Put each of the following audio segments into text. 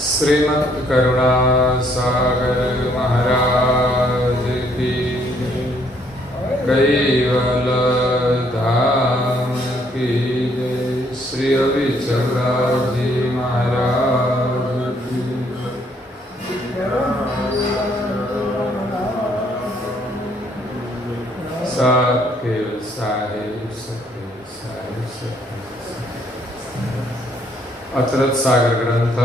श्रीमद् करुणा सागर महाराज की कैवल धाम की जय। श्री अविचल जी महाराज की। सब केवल साहिब सत्य साहिब सत्य। अतरत सागर ग्रंथ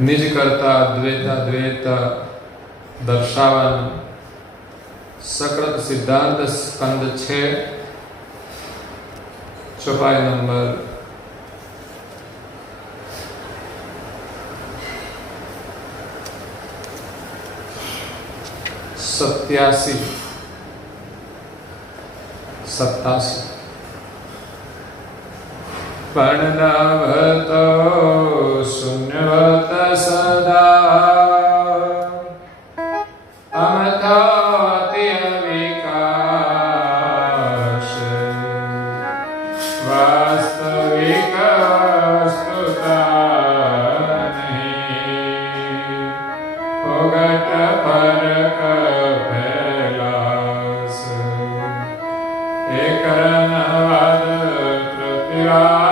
निज करता द्वैत दर्शावन सकृत सिद्धांत स्कंद 6 चौपाई नंबर 87 प्रणवतो शून्यवत सदा अमथाति अविकाश वास्तविक वस्तुता नहीं होगट फरक फैलास एक रनवाद प्रतिवाद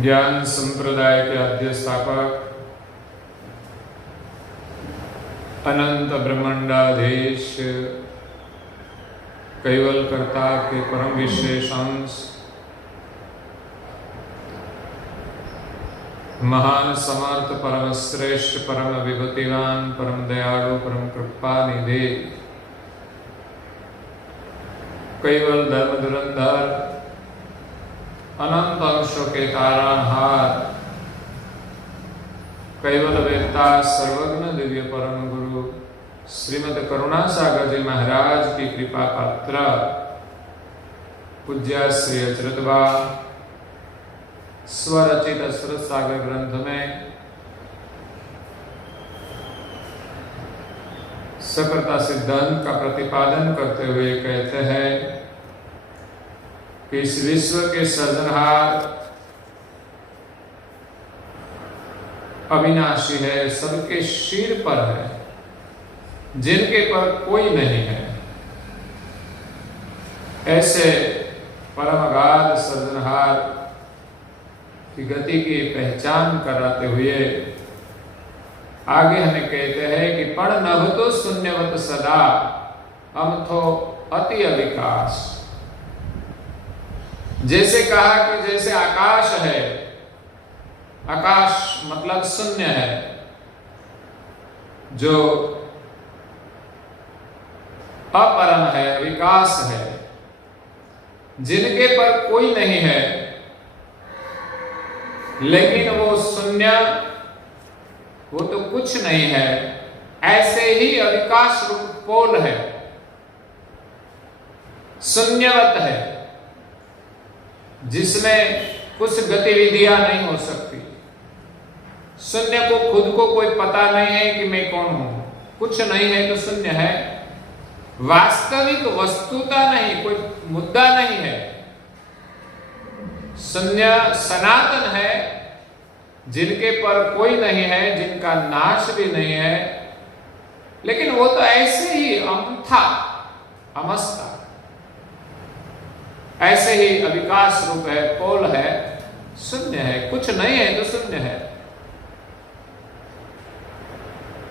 ज्ञान संप्रदाय के आद्य स्थापक अनंत ब्रह्मांडाधीश कैवल कर्ता के परम विशेषांश महान समर्थ परम श्रेष्ठ परम विभूतिवान परम दयालु परम कृपा निधि कैवल धर्म धुरंधर अनंत अंशों के तारणहार कैवल वेत्ता सर्वज्ञ दिव्य परम गुरु श्रीमद् करुणा सागर जी महाराज की कृपा पात्र पूज्य श्री अचरतवा स्वरचित अश्रत सागर ग्रंथ में सकृता सिद्धांत का प्रतिपादन करते हुए कहते हैं कि इस विश्व के सृजनहार अविनाशी है, सबके शीर पर है, जिनके पर कोई नहीं है। ऐसे परम अगाध सृजनहार की गति की पहचान कराते हुए आगे हमें कहते हैं कि पण नभतो शून्यवत सदा अमथो अति अविकाश। जैसे कहा कि जैसे आकाश है, आकाश मतलब शून्य है, जो अपरम है, विकास है, जिनके पर कोई नहीं है, लेकिन वो शून्य, वो तो कुछ नहीं है। ऐसे ही अविकाश रूप पोल है, शून्यवत है, जिसमें कुछ गतिविधियां नहीं हो सकती। शून्य को खुद को कोई पता नहीं है कि मैं कौन हूं, कुछ नहीं है तो शून्य है। वास्तविक वस्तुता नहीं, कोई मुद्दा नहीं है। शून्य सनातन है, जिनके पर कोई नहीं है, जिनका नाश भी नहीं है, लेकिन वो तो ऐसे ही अमथा अमस्ता, ऐसे ही अविकाश रूप है, पोल है, शून्य है, कुछ नहीं है तो शून्य है।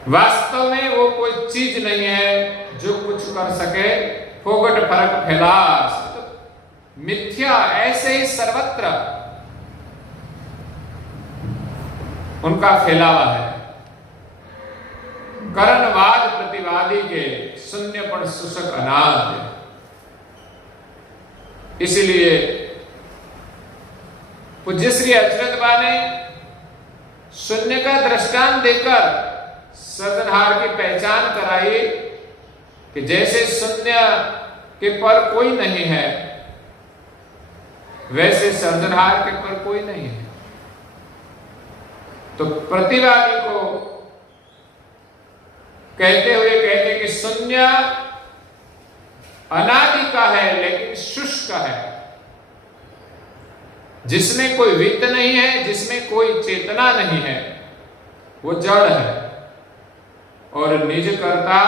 वास्तव में वो कोई चीज नहीं है जो कुछ कर सके। फोगट फरक फैलास, तो मिथ्या ऐसे ही सर्वत्र उनका फैलावा है। करणवाद प्रतिवादी के शून्य पर शुष्क अनाद। इसलिए पूज्य श्री अचरत बा ने शून्य का दृष्टांत देकर सर्जनहार की पहचान कराई कि जैसे शून्य के पर कोई नहीं है, वैसे सर्जनहार के पर कोई नहीं है। तो प्रतिवादी को कहते हुए कहते कि शून्य अनादि का है लेकिन शुष्क है, जिसमें कोई वित्त नहीं है, जिसमें कोई चेतना नहीं है, वो जड़ है। और निज कर्ता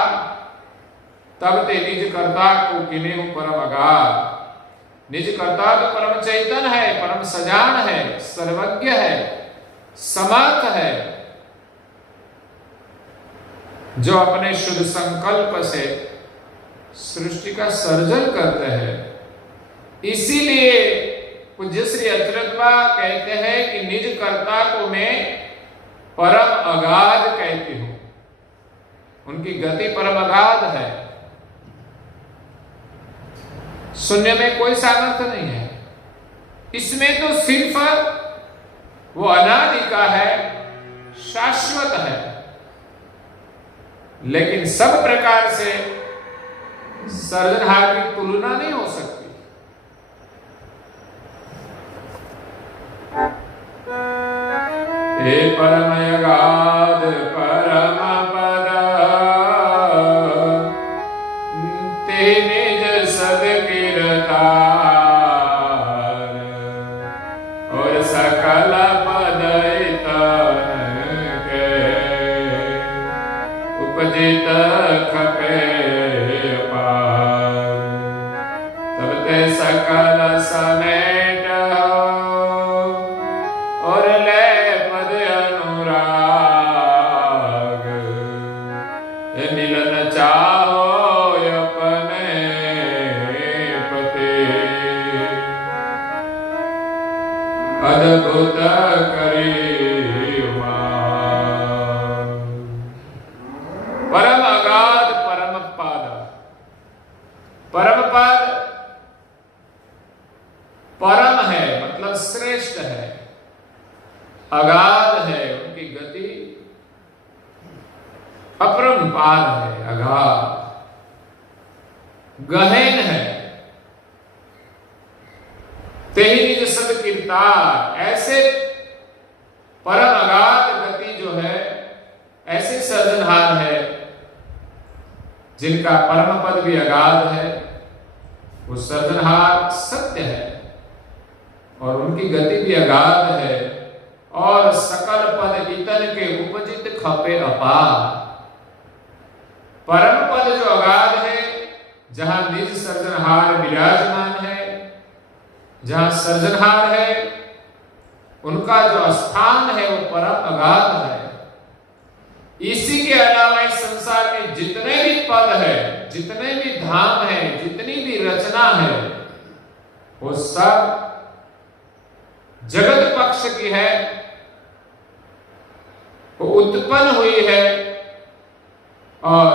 तब ते निज कर्ता को किने परम अगाध। निज कर्ता तो परम चैतन है, परम सजान है, सर्वज्ञ है, समर्थ है, जो अपने शुद्ध संकल्प से सृष्टि का सर्जन करते हैं। इसीलिए पूज्य श्री अचरत्वा कहते हैं कि निज कर्ता को मैं परम अगाध कहती हूं। उनकी गति परम अगाध है, शून्य में कोई सामर्थ्य नहीं है। इसमें तो सिर्फ वो अनादि का है, शाश्वत है, लेकिन सब प्रकार से सर्जनहार की तुलना नहीं हो सकती। हे परम अगाध परम पद ते निज सद कीर्तार और सकल पद तन के उपजित खपे पार। तब ते सकल समेट और ले पद अनुराग मिलन चाहो अपने पते अद्भुत करी परम अगाध परम पाद। परम पद परम है मतलब श्रेष्ठ है, अगाध है, उनकी गति अपरंपार है, अगाध गहन है। तेहि निज सद कीर्तार, ऐसे परम अगाध गति जो है, ऐसे सर्जनहार है जिनका परम पद भी अगाध है। वो सर्जनहार सत्य है और उनकी गति भी अगाध है और सकल पद इतन के उपजित खपे अपार। परम पद जो अगाध है, जहां निज सर्जनहार विराजमान है, जहां सर्जनहार है, उनका जो स्थान है वो परम अगाध है। इसी के अलावा इस संसार में जितने भी पद है, जितने भी धाम है, जितनी भी रचना है, वो सब जगत पक्ष की है, वो उत्पन्न हुई है और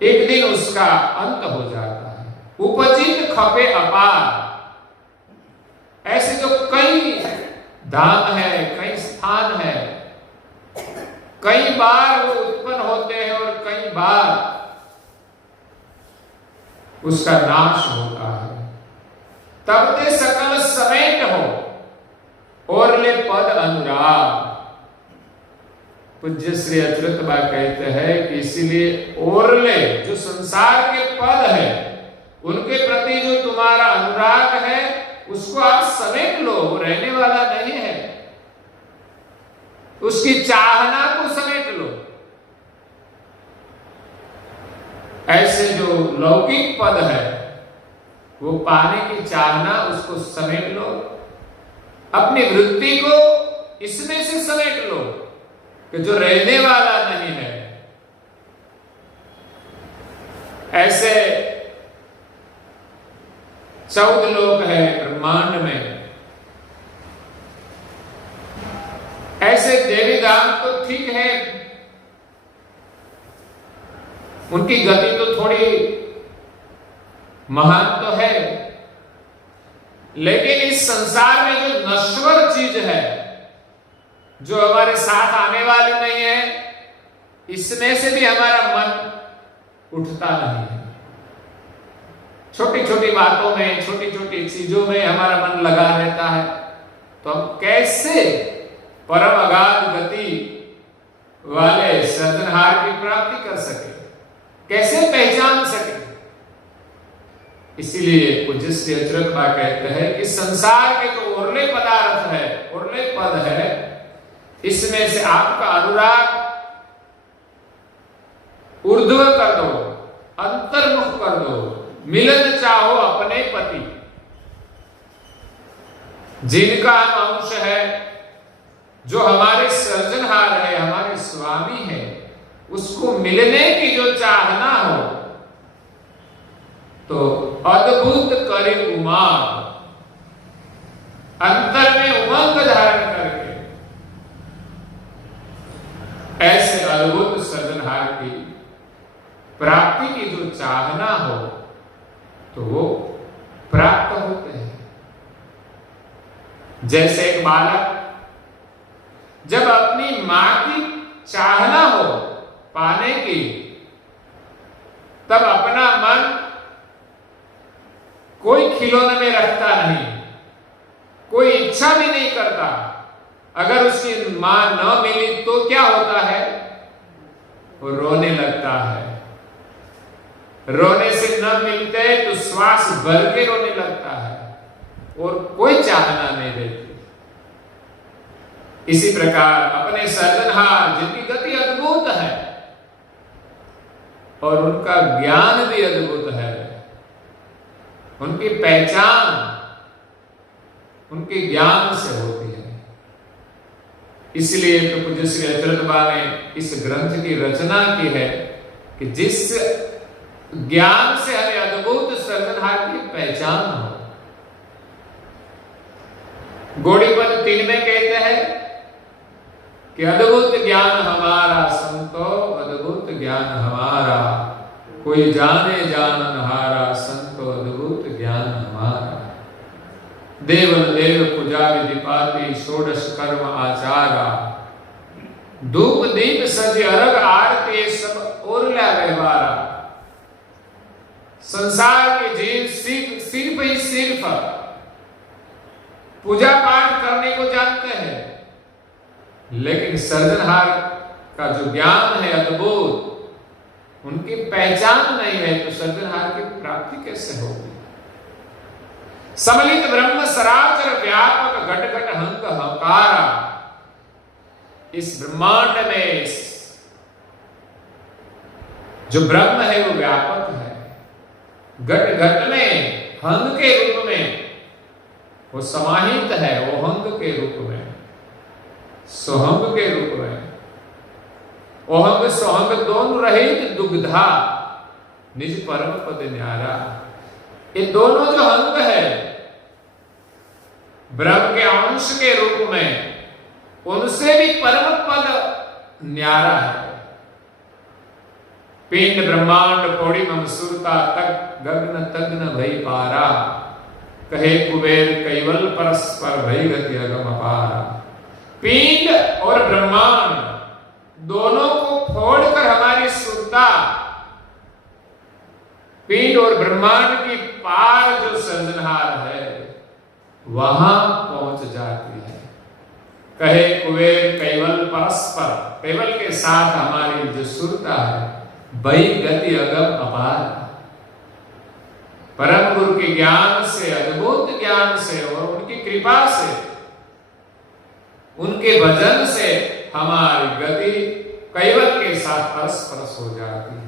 एक दिन उसका अंत हो जाता है। उपजित खपे अपार, ऐसे जो कई धाम है, कई स्थान है, कई बार वो उत्पन्न होते हैं और कई बार उसका नाश होता है। तब ते सकल समेट हो और ले पद अनुराग। पूज्य श्री अचरत बा कहते हैं कि इसीलिए ओरले जो संसार के पद है, उनके प्रति जो तुम्हारा अनुराग है, उसको आप समेट लो। वो रहने वाला नहीं है, उसकी चाहना को समेट लो। ऐसे जो लौकिक पद है, वो पाने की चाहना, उसको समेट लो। अपनी वृत्ति को इसमें से समेट लो कि जो रहने वाला नहीं है। ऐसे 14 लोक है ब्रह्मांड में। ऐसे देवी धाम तो ठीक है, उनकी गति तो थोड़ी महान तो है, लेकिन इस संसार में जो नश्वर चीज है, जो हमारे साथ आने वाली नहीं है, इसमें से भी हमारा मन उठता नहीं है। छोटी छोटी बातों में, छोटी छोटी चीजों में हमारा मन लगा रहता है। तो हम कैसे परम अगाध गति वाले सृजनहार की प्राप्ति कर सके, कैसे पहचान सके? इसीलिए पूज्य श्री अचरत बा कहते हैं कि संसार के जो उर्ले पदार्थ है, उर्ले पद है, इसमें से आपका अनुराग ऊर्ध्व कर दो, अंतर्मुख कर दो। मिलन चाहो अपने पति, जिनका हम अंश है, जो हमारे सृजनहार है, हमारे स्वामी है, उसको मिलने की जो चाहना हो तो अद्भुत करे उमंग, अंतर में उमंग धारण करके ऐसे अद्भुत सृजनहार की प्राप्ति की जो चाहना हो तो वो प्राप्त होते हैं। जैसे एक बालक जब अपनी मां की चाहना हो पाने की, तब अपना मन कोई खिलौने में रखता नहीं, कोई इच्छा भी नहीं करता। अगर उसकी मां न मिली तो क्या होता है? वो रोने लगता है। रोने से न मिलते तो श्वास भर के रोने लगता है और कोई चाहना नहीं रहती। इसी प्रकार अपने सृजनहार, जिनकी गति अद्भुत है और उनका ज्ञान भी अद्भुत है, उनकी पहचान उनके ज्ञान से होती है। इसलिए तो पूज्य श्री अचरत बा ने इस ग्रंथ की रचना की है कि जिस ज्ञान से हमें अद्भुत सृजनहार की पहचान हो। गौड़ीपद 3 में कहते हैं कि अद्भुत ज्ञान हमारा संतो, अद्भुत ज्ञान हमारा, कोई जाने जाननहारा, संतो अद्भुत ज्ञान हमारा। देवन देव पूजा विधिपाति, षोडश कर्म आचारा, धूप दीप सज अर्घ आरती, सब उर्ला व्यवहारा। संसार के जीव सिर्फ ही सिर्फ पूजा पाठ करने को जानते हैं, लेकिन सृजनहार का जो ज्ञान है अद्भुत, उनकी पहचान नहीं है, तो सृजनहार की प्राप्ति कैसे होगी? समलित ब्रह्म सराचर व्यापक घट घट हंक हकारा। इस ब्रह्मांड में जो ब्रह्म है वो व्यापक है, घट घट में हंग के रूप में वो समाहित है, वो हंग के रूप में, सोहंग के रूप में। ओहंग सोहंग दोनों रहित दुग्धा, निज परम पद न्यारा। ये दोनों जो अंग है ब्रह्म के अंश के रूप में, उनसे भी परम पद न्यारा है। पिंड ब्रह्मांड पौड़ी मम सुरता, तक गगन तग्न भई पारा। कहे कुबेर कैवल परस्पर भई गति अगम अपारा। पिंड और ब्रह्मांड दोनों को फोड़कर हमारी सुरता, पिंड और ब्रह्मांड की पार जो सृजनहार है वहां पहुंच जाती है। कहे कुबेर कैवल परस्पर, कैवल के साथ हमारी जो सुरता है, भई गति अगम अपार। परम गुरु के ज्ञान से, अद्भुत ज्ञान से और उनकी कृपा से, उनके भजन से हमारी गति कैवल के साथ परस्पर हो जाती है।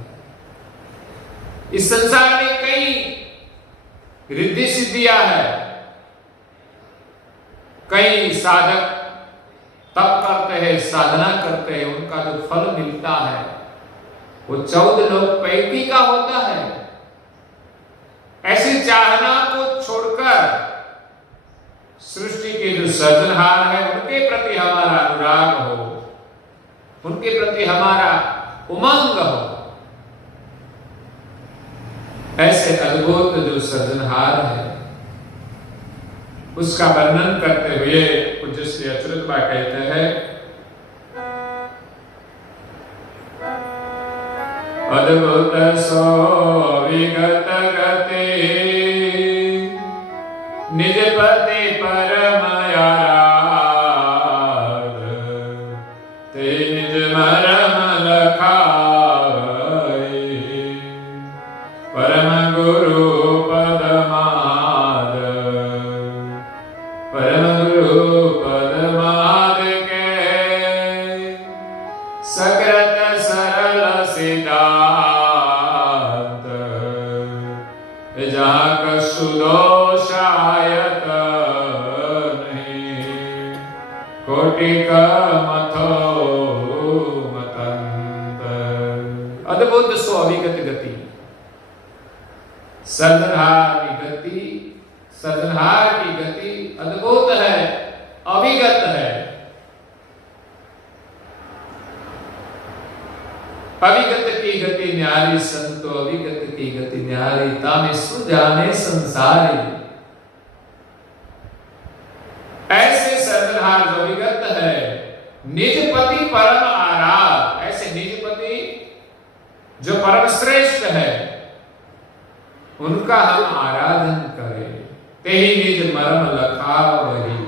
इस संसार में कई रिद्धि सिद्धियां है, कई साधक तप करते हैं, साधना करते हैं, उनका जो फल मिलता है वो 14 लोक पैकी का होता है। ऐसी चाहना को छोड़कर सृष्टि के जो सृजनहार है उनके प्रति हमारा अनुराग हो, उनके प्रति हमारा उमंग हो। ऐसे अद्भुत जो सृजनहार है उसका वर्णन करते हुए पूज्य श्री अच्युत बा कहते हैं, अद्भुत सो विगत गति निज पति परम आराध, ते निज मरम लखाए, परम गुरु पद माद, परम गुरु पद माद के सकृत सरल सिद्धांत, जहाँ कछु दोषायत नहीं, कोटि का मथो मतंत। अद्भुत सो अविगत गति, सर्जनहार की गति, सर्जनहार की गति अद्भुत है, अविगत है। अविगत की गति न्यारी संतो, अविगत की गति न्यारी, तामे सुजाने संसारी। ऐसे सर्जनहार जो अविगत है, निजपति परम आराध, ऐसे निजपति जो परम श्रेष्ठ है, उनका हम आराधन करें। ते ही निज मरम लखा वही,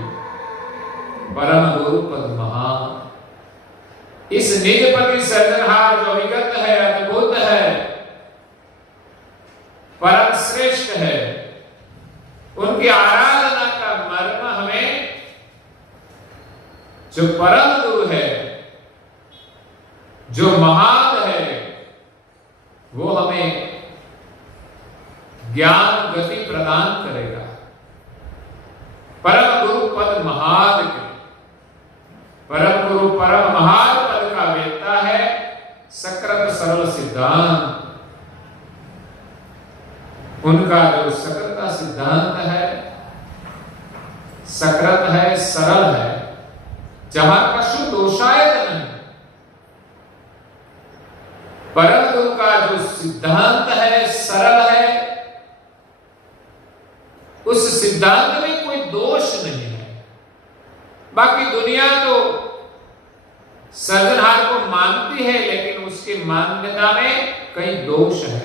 परम गुरु पद महा। इस निजपति सर्जनहार जो विगत है, अद्भुत है, परम श्रेष्ठ है, उनकी आराधना का मर्म हमें, जो परम गुरु है, जो महान है, वो हमें ज्ञान गति प्रदान करेगा। परम गुरु पद महान के, परम गुरु परम महान पद का वेत्ता है, सकृत सरल सिद्धांत। उनका जो सकृत सिद्धांत है, सकृत है, सरल है, जहां कछु दोषायत नहीं। परम गुरु का जो सिद्धांत है, सरल है, उस सिद्धांत में कोई दोष नहीं है। बाकी दुनिया तो सर्जनहार को मानती है, लेकिन उसकी मान्यता में कई दोष है।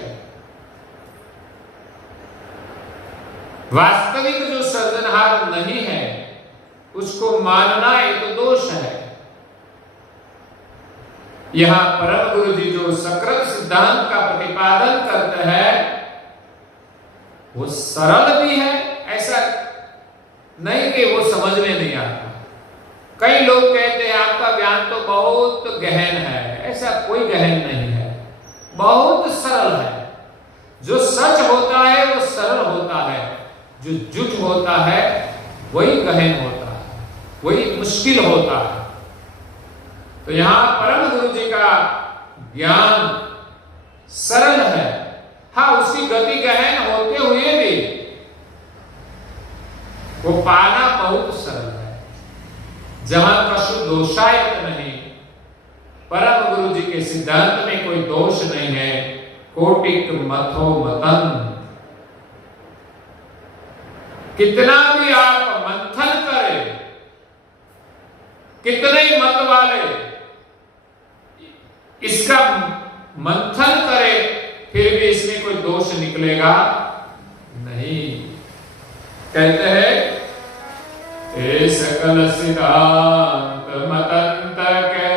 वास्तविक जो सर्जनहार नहीं है, उसको मानना एक तो दोष है। यहां परम गुरु जी जो सकृत सिद्धांत का प्रतिपादन करते हैं, वो सरल भी है, ऐसा नहीं कि वो समझ में नहीं आता। कई लोग कहते हैं आपका ज्ञान तो बहुत गहन है, ऐसा कोई गहन नहीं है, बहुत सरल है। जो सच होता है वो सरल होता है, जो झूठ होता है वही गहन होता है, वही मुश्किल होता है। तो यहां परम गुरु जी का ज्ञान सरल है। हाँ, उसकी गति गहन होते हुए भी वो पाना बहुत सरल है, जहां कछु दोषायत नहीं। परम गुरु जी के सिद्धांत में कोई दोष नहीं है। कोटिक मथो मतन, कितना भी आप मंथन करें, कितने मत वाले इसका मंथन करें, फिर भी इसमें कोई दोष निकलेगा नहीं। कहते हैं, ए सकल सिद्धांत मतंत के,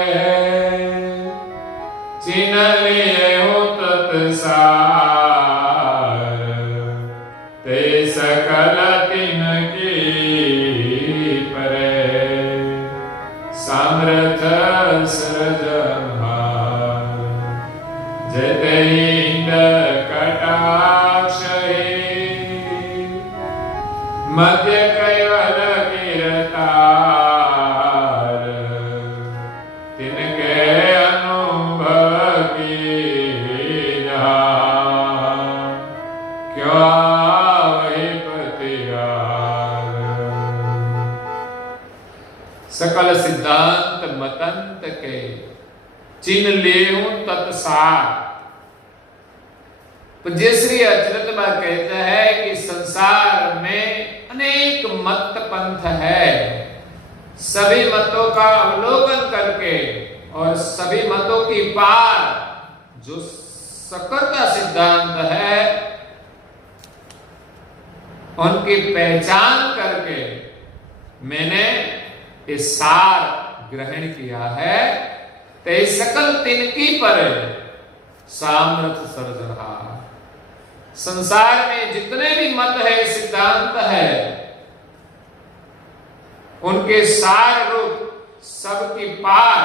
चिन्ह लिए हो तत्सार, ते सकल तिन की परे, सामर्थ सृजनहार, जते इंद्र कटाक्ष मध्य कैवल गिरतार, तिनके अनुभव की जहां, क्यों आवहि प्रतिहार। सकल सिद्धांत मतंत के, चिन्ह लेहूं तत्सार। पूज्य श्री अच्युत बा कहते हैं कि संसार में अनेक मत पंथ है। सभी मतों का अवलोकन करके और सभी मतों की पार जो सकर का सिद्धांत है उनकी पहचान करके मैंने इस सार ग्रहण किया है। ते सकल तिनकी पर सामर्थ सर्जनहार। संसार में जितने भी मत है, सिद्धांत है, उनके सार रूप सबकी पार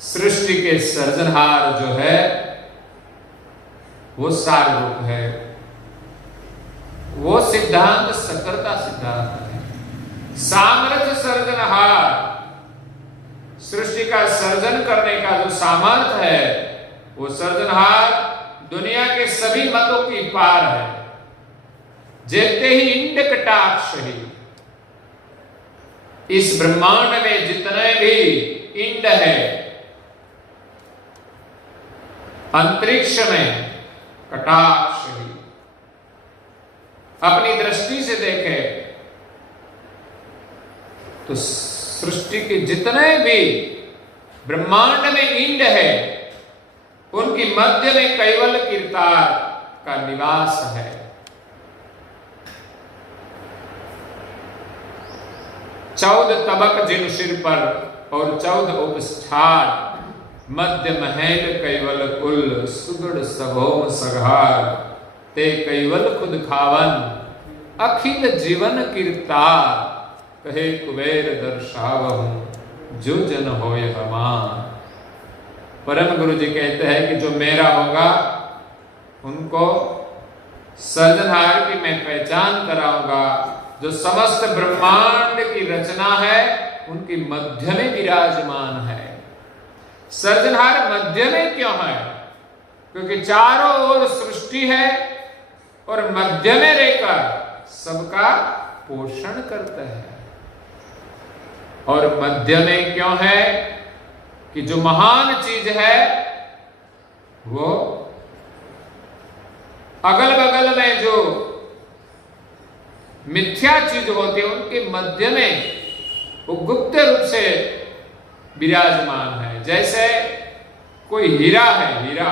सृष्टि के सर्जनहार जो है वो सार रूप है। वो सिद्धांत सकरता सिद्धांत है। सामर्थ्य सर्जनहार, सृष्टि का सर्जन करने का जो सामर्थ्य है वो सर्जनहार दुनिया के सभी मतों की पार है। जेते ही इंड कटाक्ष ही, इस ब्रह्मांड में जितने भी इंड है, अंतरिक्ष में कटाक्ष ही, अपनी दृष्टि से देखे तो सृष्टि के जितने भी ब्रह्मांड में इंड है उनकी मध्य में कैवल कीर्तार का निवास है। चौदह तबक जिन सिर पर और 14 उपस्थान, मध्य महल कैवल कुल सुगढ़ सभोम सघार। ते कैवल खुद खावन अखिल जीवन कीर्तार। कहे कुबेर दर्शावहूं जो जन होय हमार। परम गुरु जी कहते हैं कि जो मेरा होगा उनको सर्जनहार की मैं पहचान कराऊंगा। जो समस्त ब्रह्मांड की रचना है उनकी मध्य में विराजमान है। सर्जनहार मध्य में क्यों है? क्योंकि चारों ओर सृष्टि है और मध्य में रहकर सबका पोषण करता है। और मध्य में क्यों है? कि जो महान चीज है वो अगल बगल में जो मिथ्या चीज होती है उनके मध्य में वो गुप्त रूप से विराजमान है। जैसे कोई हीरा है, हीरा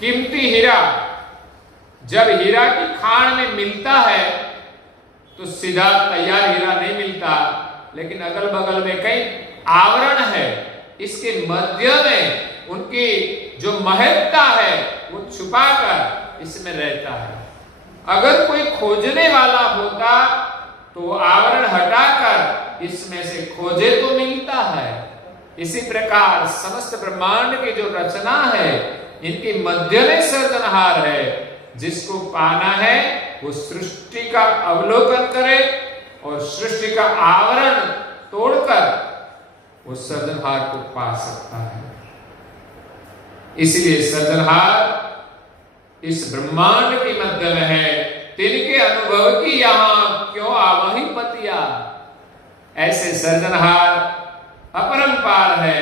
कीमती हीरा, जब हीरा की खान में मिलता है तो सीधा तैयार हीरा नहीं मिलता, लेकिन अगल बगल में कई आवरण है। इसके मध्य में उनकी जो महत्ता है वो छुपाकर इसमें रहता है। अगर कोई खोजने वाला होता तो वो आवरण हटाकर इसमें से खोजे तो मिलता है। इसी प्रकार समस्त ब्रह्मांड की जो रचना है इनकी मध्य में सर्जनहार है। जिसको पाना है वो सृष्टि का अवलोकन करे और सृष्टि का आवरण तोड़कर वो सर्जनहार को पा सकता है। इसलिए सर्जनहार इस ब्रह्मांड की मध्य में है। तिनके अनुभव की यहां क्यों आवही पतिया। ऐसे सर्जनहार अपरंपार है।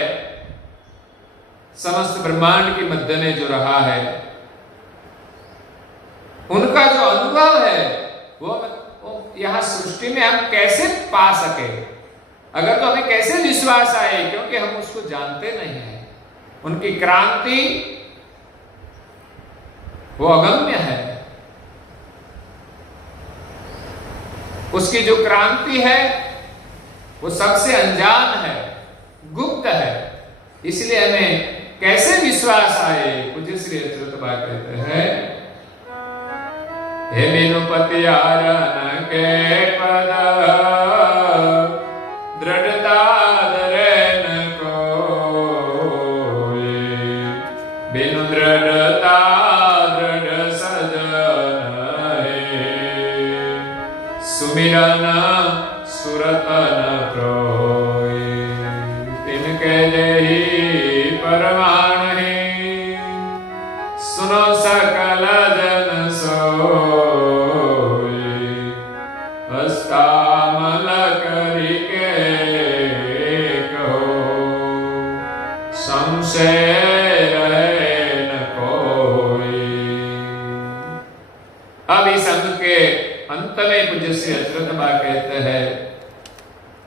समस्त ब्रह्मांड के मध्य में जो रहा है उनका जो अनुभव है वो यहां सृष्टि में हम कैसे पा सके? अगर तो हमें कैसे विश्वास आए? क्योंकि हम उसको जानते नहीं है। उनकी क्रांति वो अगम्य है। उसकी जो क्रांति है वो सबसे अनजान है, गुप्त है। इसलिए हमें कैसे विश्वास आए? कुछ श्री अच्युतबा कहते हैं, हे बिनुपति आरन के पद दृढ़ता धरे न कोई। बिनु दृढ़ता दृढ़ सजन है। सुमिरन सुरतन प्रोई। तिनके जेहि परमाण है। सुनो सकल जन सोई। हस्तामल करि के कहो। संशय रहे न कोई। अब इस अंग के अंत में पूज्य श्री अचरत बा कहते हैं,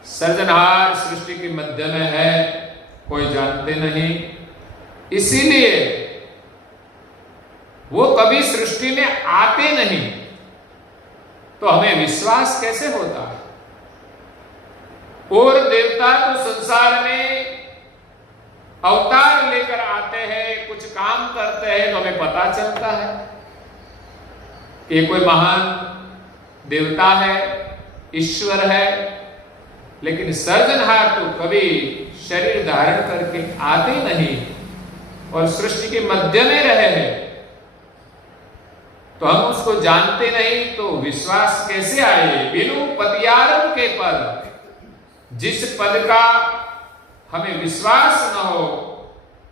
सर्जनहार सृष्टि के मध्य में है, कोई जानते नहीं, इसीलिए वो कभी सृष्टि में आते नहीं, तो हमें विश्वास कैसे होता है? और देवता तो संसार में अवतार लेकर आते हैं, कुछ काम करते हैं, तो हमें पता चलता है कि कोई महान देवता है, ईश्वर है। लेकिन सर्जनहार तो कभी शरीर धारण करके आते नहीं और सृष्टि के मध्य में रहे हैं, तो हम उसको जानते नहीं, तो विश्वास कैसे आए? बिनु पतियारम के पद, जिस पद का हमें विश्वास न हो,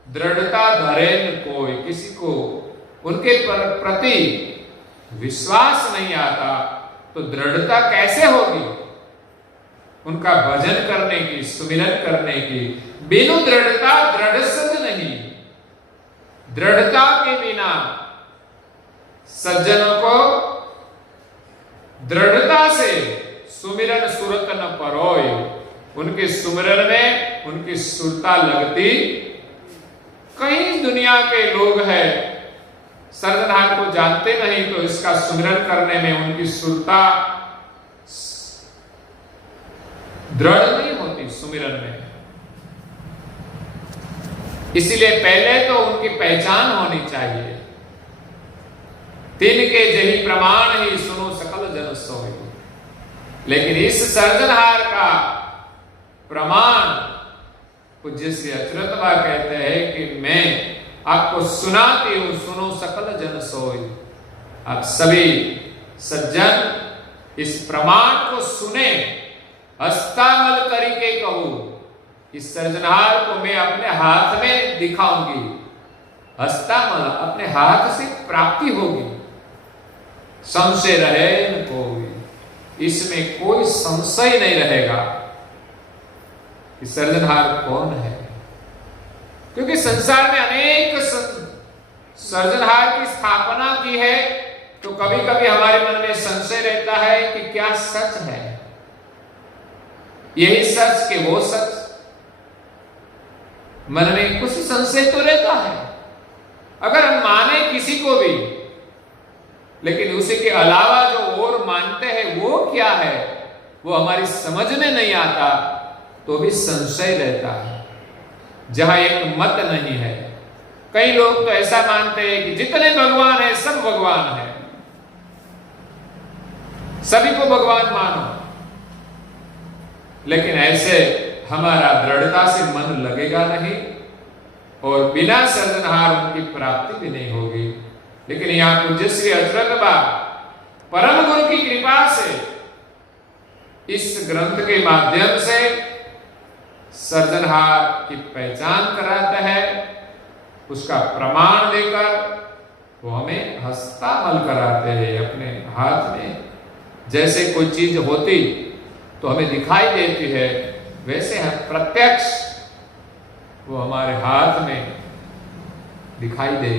दृढ़ता धरे न कोई, किसी को उनके प्रति विश्वास नहीं आता, तो दृढ़ता कैसे होगी उनका भजन करने की, सुमिरन करने की? बिनु दृढ़ता दृढ़ सज नहीं, दृढ़ता के बिना सज्जनों को दृढ़ता से सुमिरन सुरत न परोय, उनके सुमिरन में उनकी सुरता लगती। कई दुनिया के लोग हैं सर्जनहार को जानते नहीं, तो इसका सुमिरन करने में उनकी सुरता दृढ़ नहीं होती सुमिरन में। इसीलिए पहले तो उनकी पहचान होनी चाहिए। तिनके जही प्रमाण ही सुनो सकल जन सोई। लेकिन इस सर्जनहार का प्रमाण पूज्य श्री अचरत बा कहते हैं कि मैं आपको सुनाती हूं, सुनो सकल जन सोई। आप सभी सज्जन इस प्रमाण को सुने, हस्तामल करके कहूं, इस सर्जनहार को मैं अपने हाथ में दिखाऊंगी। हस्तामल, अपने हाथ से प्राप्ति होगी, संशय रहे न कोई, इसमें कोई संशय नहीं रहेगा कि सर्जनहार कौन है। क्योंकि संसार में अनेक सर्जनहार की स्थापना की है, तो कभी कभी हमारे मन में संशय रहता है कि क्या सच है, यही सच कि वो सच। मन में कुछ संशय तो रहता है। अगर हम माने किसी को भी, लेकिन उसी के अलावा जो और मानते हैं वो क्या है, वो हमारी समझ में नहीं आता, तो भी संशय रहता है। जहां एक मत नहीं है, कई लोग तो ऐसा मानते हैं कि जितने भगवान है सब भगवान है, सभी को भगवान मानो। लेकिन ऐसे हमारा दृढ़ता से मन लगेगा नहीं और बिना सर्जनहार उनकी प्राप्ति भी नहीं होगी। लेकिन यहां पूज्य श्री अचरत बा परम गुरु की कृपा से इस ग्रंथ के माध्यम से सर्जनहार की पहचान कराता है, उसका प्रमाण देकर वो हमें हस्तामल कराते हैं अपने हाथ में। जैसे कोई चीज होती तो हमें दिखाई देती है, वैसे हम प्रत्यक्ष वो हमारे हाथ में दिखाई दे,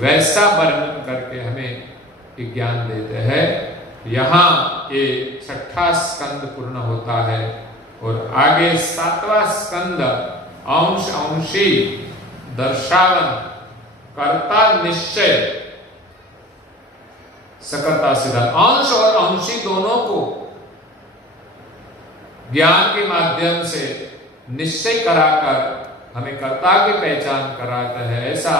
वैसा वर्णन करके हमें ज्ञान देते हैं। यहां ये 6ठा स्कंद पूर्ण होता है और आगे 7वां स्कंद अंश अंशी दर्शावन कर्ता निश्चय सकर्ता सिद्धांत, अंश और अंशी दोनों को ज्ञान के माध्यम से निश्चय कराकर हमें कर्ता की पहचान कराता है। ऐसा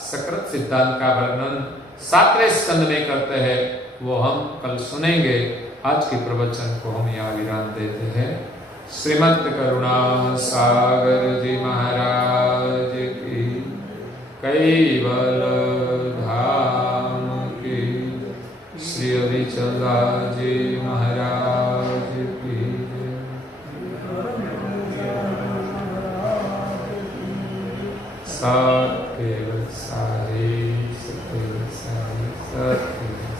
सकृत सिद्धांत का वर्णन 7वें स्कंद में करते हैं, वो हम कल सुनेंगे। आज के प्रवचन को हम यहाँ विराम देते हैं। श्रीमद् करुणा सागर जी महाराज की, कैवल धाम की, श्री अविचला जी महाराज की। सत्य सारी सत्य सारी सत्य